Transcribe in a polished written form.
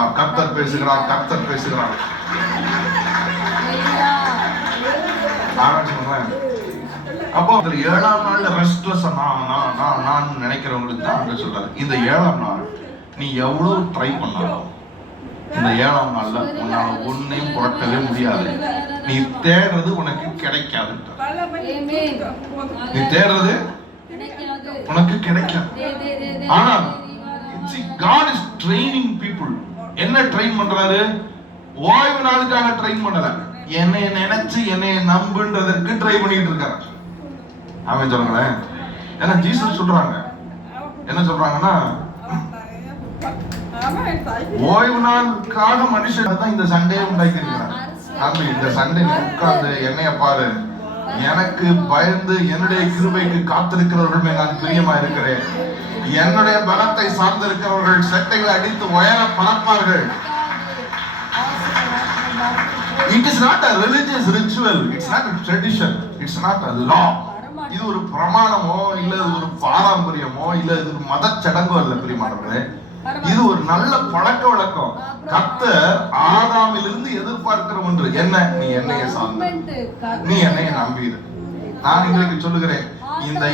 கர்த்தர் பேசுகிறார், கர்த்தர் பேசுகிறார். அப்போ அதுல 7ஆம் நாள்ல ரெஸ்ட்லெஸ் நான் நினைக்கிறவங்களுக்கு தான் அங்க சொல்றாரு, இந்த 7ஆம் நாள் நீ எவ்வளவு ட்ரை பண்ணாலும் இந்த 7ஆம் நாள்ல உன்னால ஒன்னையும் புரட்டவே முடியாது. நீ தேடுறது உனக்கு கிடைக்காது. நீ தேடுறது உனக்கு கிடைக்காது. ஆனா God is training people. என்ன ட்ரெயின் பண்றாரு? ஓய்வு நாளுக்காக ட்ரெயின் பண்ணல, என்னை நினைச்சு என்னை நம்புன்றதற்கு ட்ரை பண்ணிட்டு இருக்காரு. அவன் சொல்லுங்களேன். ஏன்னா ஜீசஸ் சொல்றாங்க, என்ன சொல்றாங்கன்னா, ஓய்வு நாளுக்காக மனுஷன் தான் இந்த சண்டே உண்டாக்கிருக்கிறார். அப்படி இந்த சண்டே உட்கார்ந்து என்னைய பாரு, எனக்கு பயந்து என்னுடைய கிருபைக்கு காத்திருக்கிறவர்கள் மேல் நான் பிரியமா இருக்கிறேன். என்னுடைய பலத்தை சார்ந்திருக்கிறவர்கள் செட்டைகளை அடித்து உயர பறப்பார்கள். It is not a religious ritual, it's not a tradition, it's not a law. இது ஒரு பிரமாணமோ இல்ல ஒரு பாரம்பரியமோ இல்ல இது ஒரு மத சடங்கோ இல்ல பிரியமானவர்களே. இது ஒரு நல்ல பழக்க வழக்கம். கர்த்தர் ஆதாமிலிருந்து எதிர்பார்க்கிற ஒன்று என்ன? நீ என்னைய சார்ந்த, நீ என்னைய நம்பிடு. நான் இன்றைக்கு சொல்லுகிறேன், இந்த